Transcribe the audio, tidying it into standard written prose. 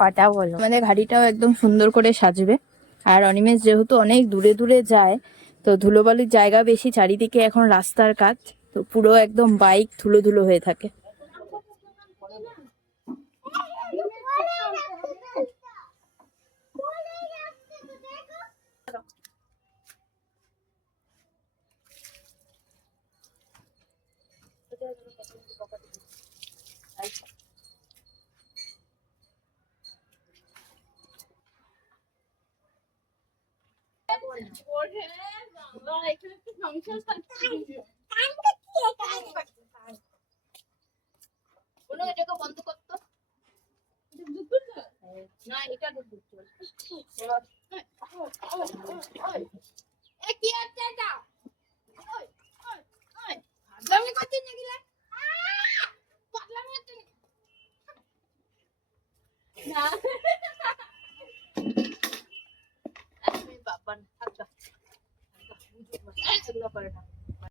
কথা বলো। আমাদের গাড়িটাও একদম সুন্দর করে সাজবে। আর অনিমেষ যেহেতু অনেক দূরে দূরে যায়, তো ধুলোবালির জায়গা বেশি, চারিদিকে এখন রাস্তার কাজ, তো পুরো একদম বাইক ধুলো ধুলো হয়ে থাকে। বন্ধ করতো না, এটা কি আছে এটা? পাগলামি করছিস নাকি রে? পাগলামি হচ্ছে না। বাবা থাক, এগুলো করে না।